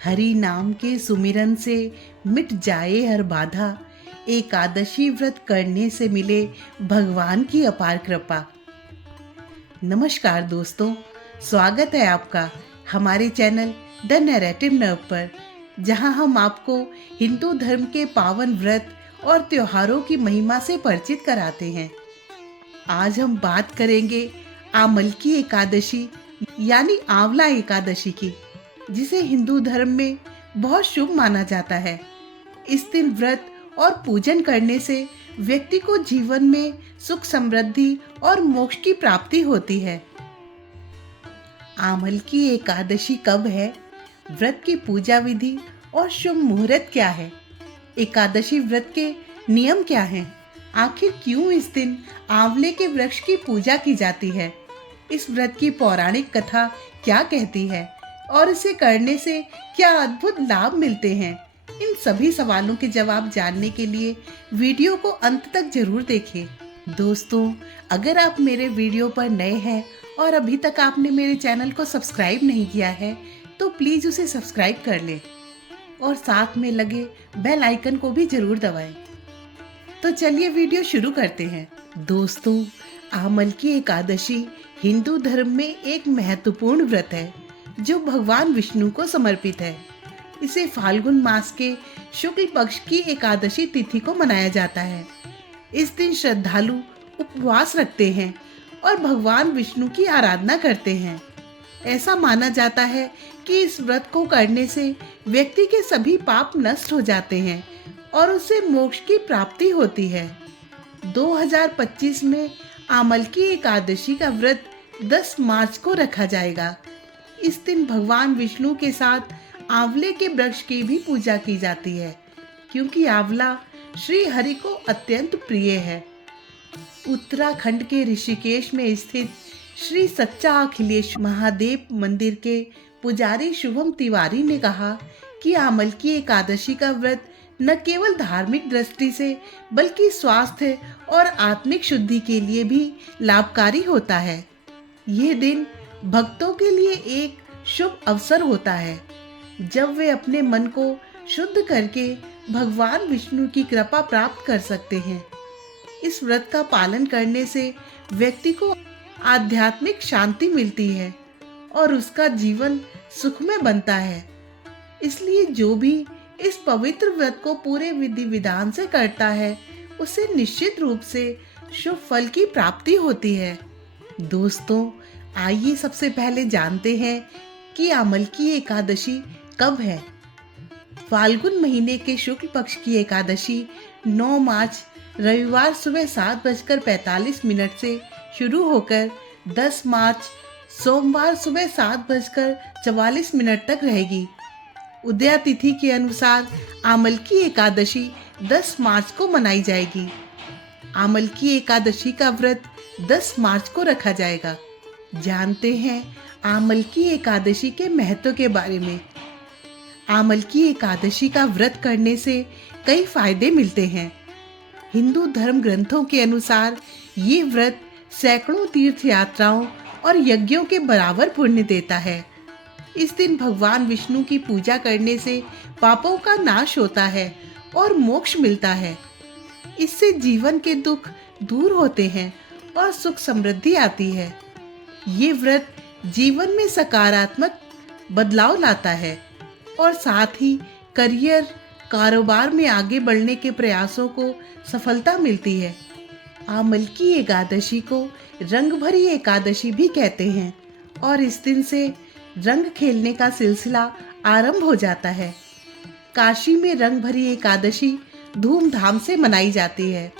हरि नाम के सुमिरन से मिट जाए हर बाधा। एकादशी व्रत करने से मिले भगवान की अपार कृपा। नमस्कार दोस्तों, स्वागत है आपका हमारे चैनल द नैरेटिव नर्व पर, जहां हम आपको हिंदू धर्म के पावन व्रत और त्योहारों की महिमा से परिचित कराते हैं। आज हम बात करेंगे आमलकी एकादशी यानी आंवला एकादशी की, जिसे हिंदू धर्म में बहुत शुभ माना जाता है। इस दिन व्रत और पूजन करने से व्यक्ति को जीवन में सुख समृद्धि और मोक्ष की प्राप्ति होती है। आमलकी एकादशी कब है, व्रत की पूजा विधि और शुभ मुहूर्त क्या है, एकादशी व्रत के नियम क्या हैं, आखिर क्यों इस दिन आंवले के वृक्ष की पूजा की जाती है, इस व्रत की पौराणिक कथा क्या कहती है और इसे करने से क्या अद्भुत लाभ मिलते हैं, इन सभी सवालों के जवाब जानने के लिए वीडियो को अंत तक जरूर देखें। दोस्तों, अगर आप मेरे वीडियो पर नए हैं और अभी तक आपने मेरे चैनल को सब्सक्राइब नहीं किया है तो प्लीज़ उसे सब्सक्राइब कर लें और साथ में लगे बेल आइकन को भी जरूर दबाएं। तो चलिए वीडियो शुरू करते हैं। दोस्तों, आमलकी एकादशी हिंदू धर्म में एक महत्वपूर्ण व्रत है जो भगवान विष्णु को समर्पित है। इसे फाल्गुन मास के शुक्ल पक्ष की एकादशी तिथि को मनाया जाता है। इस दिन श्रद्धालु उपवास रखते हैं और भगवान विष्णु की आराधना करते हैं। ऐसा माना जाता है कि इस व्रत को करने से व्यक्ति के सभी पाप नष्ट हो जाते हैं और उसे मोक्ष की प्राप्ति होती है। 2025 में आमलकी एकादशी का व्रत 10 मार्च को रखा जाएगा। इस दिन भगवान विष्णु के साथ आंवले के वृक्ष की भी पूजा की जाती है, क्योंकि आंवला श्री हरि को अत्यंत प्रिय है। उत्तराखंड के ऋषिकेश में स्थित श्री सच्चा अखिलेश महादेव मंदिर के पुजारी शुभम तिवारी ने कहा कि आमलकी एकादशी का व्रत न केवल धार्मिक दृष्टि से बल्कि स्वास्थ्य और आत्मिक शुद्धि के लिए भी लाभकारी होता है। यह दिन भक्तों के लिए एक शुभ अवसर होता है, जब वे अपने मन को शुद्ध करके भगवान विष्णु की कृपा प्राप्त कर सकते हैं। इस व्रत का पालन करने से व्यक्ति को आध्यात्मिक शांति मिलती है और उसका जीवन सुखमय बनता है। इसलिए जो भी इस पवित्र व्रत को पूरे विधि विधान से करता है, उसे निश्चित रूप से शुभ फल की प्राप्ति होती है। दोस्तों, आइए सबसे पहले जानते हैं कि आमलकी एकादशी कब है। फाल्गुन महीने के शुक्ल पक्ष की एकादशी 9 मार्च रविवार सुबह 7:45 से शुरू होकर 10 मार्च सोमवार सुबह 7:44 तक रहेगी। उदया तिथि के अनुसार आमलकी एकादशी 10 मार्च को मनाई जाएगी। आमलकी एकादशी का व्रत 10 मार्च को रखा जाएगा। जानते हैं आमलकी एकादशी के महत्व के बारे में। आमलकी एकादशी का व्रत करने से कई फायदे मिलते हैं। हिंदू धर्म ग्रंथों के अनुसार ये व्रत सैकड़ों तीर्थ यात्राओं और यज्ञों के बराबर पुण्य देता है। इस दिन भगवान विष्णु की पूजा करने से पापों का नाश होता है और मोक्ष मिलता है। इससे जीवन के दुख दूर होते हैं और सुख समृद्धि आती है। ये व्रत जीवन में सकारात्मक बदलाव लाता है और साथ ही करियर, कारोबार में आगे बढ़ने के प्रयासों को सफलता मिलती है। आमलकी एकादशी को रंग भरी एकादशी भी कहते हैं और इस दिन से रंग खेलने का सिलसिला आरंभ हो जाता है। काशी में रंग भरी एकादशी धूमधाम से मनाई जाती है।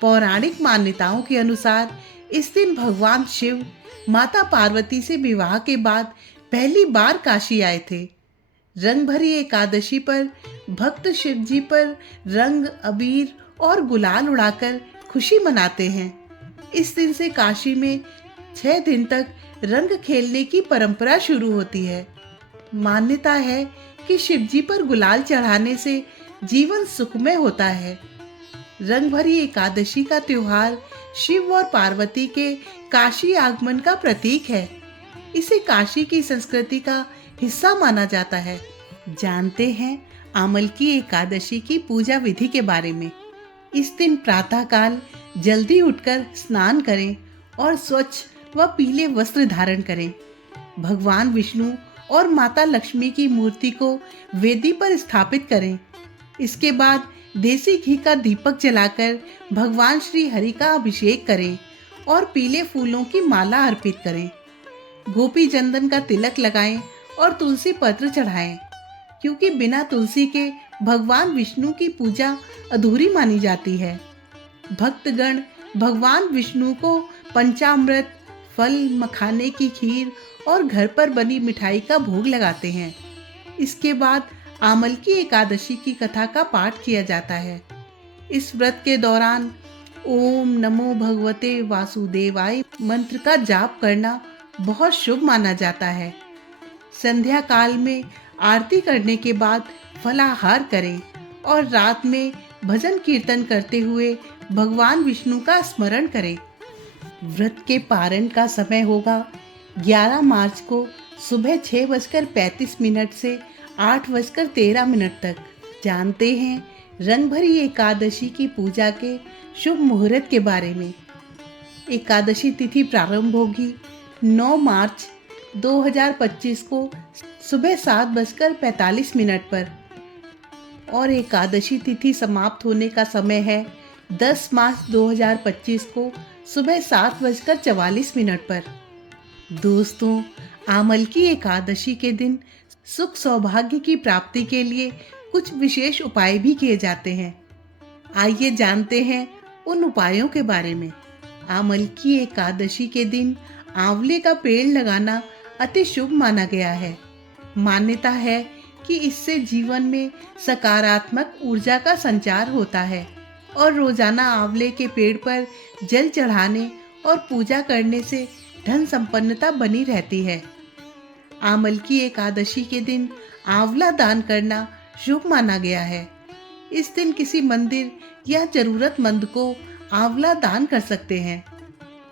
पौराणिक मान्यताओं के अनुसार इस दिन भगवान शिव माता पार्वती से विवाह के बाद पहली बार काशी आए थे। रंग भरी एकादशी पर भक्त शिव जी पर रंग, अबीर और गुलाल उड़ाकर खुशी मनाते हैं। इस दिन से काशी में 6 दिन तक रंग खेलने की परंपरा शुरू होती है। मान्यता है कि शिव जी पर गुलाल चढ़ाने से जीवन सुखमय होता है। रंग भरी एकादशी का त्योहार शिव और पार्वती के काशी आगमन का प्रतीक है। इसे काशी की संस्कृति का हिस्सा माना जाता है। जानते हैं आमल की एकादशी की पूजा विधि के बारे में। इस दिन प्रातःकाल जल्दी उठकर स्नान करें और स्वच्छ व पीले वस्त्र धारण करें। भगवान विष्णु और माता लक्ष्मी की मूर्ति को वेदी पर स्थापित करें। इसके बाद देसी घी का दीपक जलाकर भगवान श्री हरि का अभिषेक करें और पीले फूलों की माला अर्पित करें। गोपी चंदन का तिलक लगाएं और तुलसी पत्र चढ़ाएं, क्योंकि बिना तुलसी के भगवान विष्णु की पूजा अधूरी मानी जाती है। भक्तगण भगवान विष्णु को पंचामृत, फल, मखाने की खीर और घर पर बनी मिठाई का भोग लगाते हैं। इसके बाद आमल की एकादशी की कथा का पाठ किया जाता है। इस व्रत के दौरान ओम नमो भगवते वासुदेवाय मंत्र का जाप करना बहुत शुभ माना जाता है। संध्या काल में आरती करने के बाद फलाहार करें और रात में भजन कीर्तन करते हुए भगवान विष्णु का स्मरण करें। व्रत के पारण का समय होगा 11 मार्च को सुबह 6:35 से 8:13 तक। जानते हैं रंगभरी एकादशी की पूजा के शुभ मुहूर्त के बारे में। एकादशी तिथि प्रारंभ होगी 9 मार्च 2025 को सुबह 7:45 पर और एकादशी तिथि समाप्त होने का समय है 10 मार्च 2025 को सुबह 7:44 पर। दोस्तों, आमल की एकादशी के दिन सुख सौभाग्य की प्राप्ति के लिए कुछ विशेष उपाय भी किए जाते हैं। आइए जानते हैं उन उपायों के बारे में। आमल की एकादशी के दिन आंवले का पेड़ लगाना अति शुभ माना गया है। मान्यता है कि इससे जीवन में सकारात्मक ऊर्जा का संचार होता है और रोजाना आंवले के पेड़ पर जल चढ़ाने और पूजा करने से धन संपन्नता बनी रहती है। आमल की एकादशी के दिन आंवला दान करना शुभ माना गया है। इस दिन किसी मंदिर या जरूरतमंद को आंवला दान कर सकते हैं।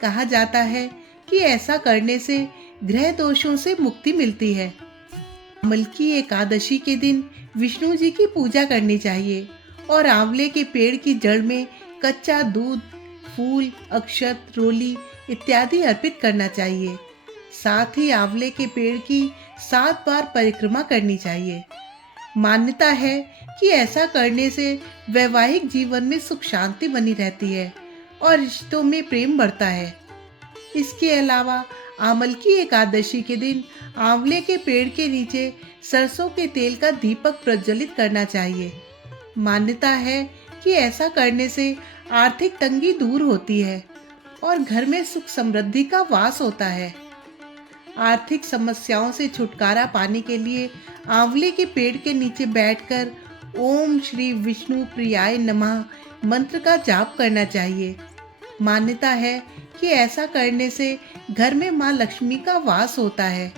कहा जाता है कि ऐसा करने से ग्रह दोषों से मुक्ति मिलती है। आमल की एकादशी के दिन विष्णु जी की पूजा करनी चाहिए और आंवले के पेड़ की जड़ में कच्चा दूध, फूल, अक्षत, रोली इत्यादि अर्पित करना चाहिए। साथ ही आंवले के पेड़ की 7 बार परिक्रमा करनी चाहिए। मान्यता है कि ऐसा करने से वैवाहिक जीवन में सुख शांति बनी रहती है और रिश्तों में प्रेम बढ़ता है। इसके अलावा आमल की एकादशी के दिन आंवले के पेड़ के नीचे सरसों के तेल का दीपक प्रज्वलित करना चाहिए। मान्यता है कि ऐसा करने से आर्थिक तंगी दूर होती है और घर में सुख समृद्धि का वास होता है। आर्थिक समस्याओं से छुटकारा पाने के लिए आंवले के पेड़ के नीचे बैठकर ओम श्री विष्णु प्रियाय नमः मंत्र का जाप करना चाहिए। मान्यता है कि ऐसा करने से घर में मां लक्ष्मी का वास होता है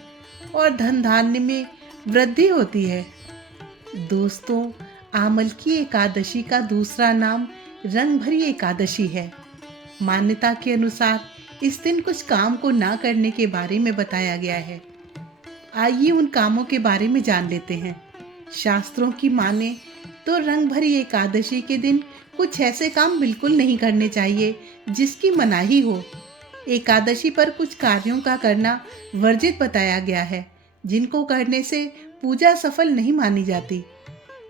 और धन धान्य में वृद्धि होती है। दोस्तों, आमल की एकादशी का दूसरा नाम रंगभरी एकादशी है। मान्यता के अनुसार इस दिन कुछ काम को ना करने के बारे में बताया गया है। आइए उन कामों के बारे में जान लेते हैं। शास्त्रों की माने तो रंगभरी एकादशी के दिन कुछ ऐसे काम बिल्कुल नहीं करने चाहिए जिसकी मनाही हो। एकादशी पर कुछ कार्यों का करना वर्जित बताया गया है, जिनको करने से पूजा सफल नहीं मानी जाती।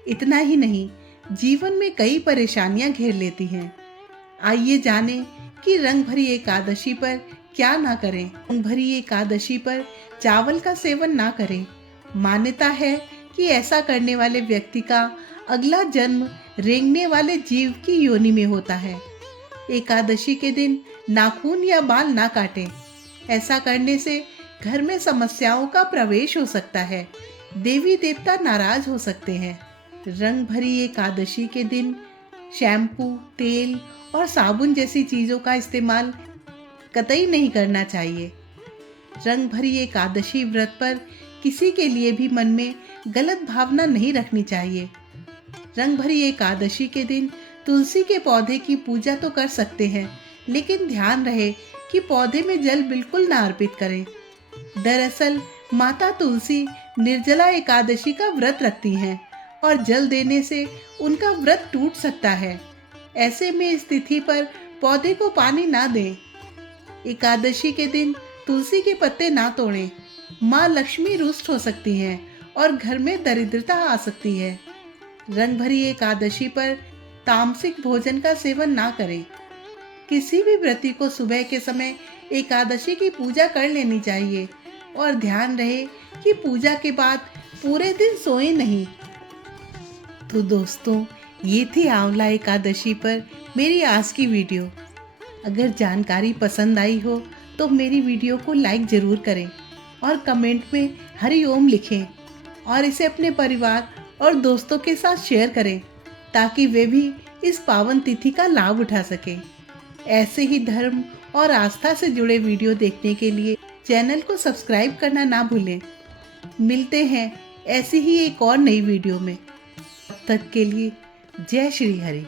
इतना ही नहीं, जीवन में कई परेशानियां घेर लेती हैं। आइए जानें कि रंगभरी एकादशी पर क्या ना करें। रंगभरी एकादशी पर चावल का सेवन ना करें। मान्यता है कि ऐसा करने वाले व्यक्ति का अगला जन्म रेंगने वाले जीव की योनि में होता है। एकादशी के दिन नाखून या बाल ना काटें। ऐसा करने से घर में समस्याओं का प्रवेश हो सकता है। देवी देवता नाराज हो सकते हैं। रंगभरी एकादशी के दिन शैम्पू, तेल और साबुन जैसी चीज़ों का इस्तेमाल कतई नहीं करना चाहिए। रंगभरी एकादशी व्रत पर किसी के लिए भी मन में गलत भावना नहीं रखनी चाहिए। रंगभरी एकादशी के दिन तुलसी के पौधे की पूजा तो कर सकते हैं, लेकिन ध्यान रहे कि पौधे में जल बिल्कुल ना अर्पित करें। दरअसल माता तुलसी निर्जला एकादशी का व्रत रखती हैं और जल देने से उनका व्रत टूट सकता है। ऐसे में इस तिथि पर पौधे को पानी ना दें। एकादशी के दिन तुलसी के पत्ते ना तोड़ें। माँ लक्ष्मी रुष्ट हो सकती हैं और घर में दरिद्रता आ सकती है। रंग भरी एकादशी पर तामसिक भोजन का सेवन ना करें। किसी भी व्रती को सुबह के समय एकादशी की पूजा कर लेनी चाहिए और ध्यान रहे कि पूजा के बाद पूरे दिन सोए नहीं। तो दोस्तों, ये थी आंवला एकादशी पर मेरी आज की वीडियो। अगर जानकारी पसंद आई हो तो मेरी वीडियो को लाइक ज़रूर करें और कमेंट में हरि ओम लिखें और इसे अपने परिवार और दोस्तों के साथ शेयर करें ताकि वे भी इस पावन तिथि का लाभ उठा सकें। ऐसे ही धर्म और आस्था से जुड़े वीडियो देखने के लिए चैनल को सब्सक्राइब करना ना भूलें। मिलते हैं ऐसी ही एक और नई वीडियो में। तब तक के लिए जय श्री हरि।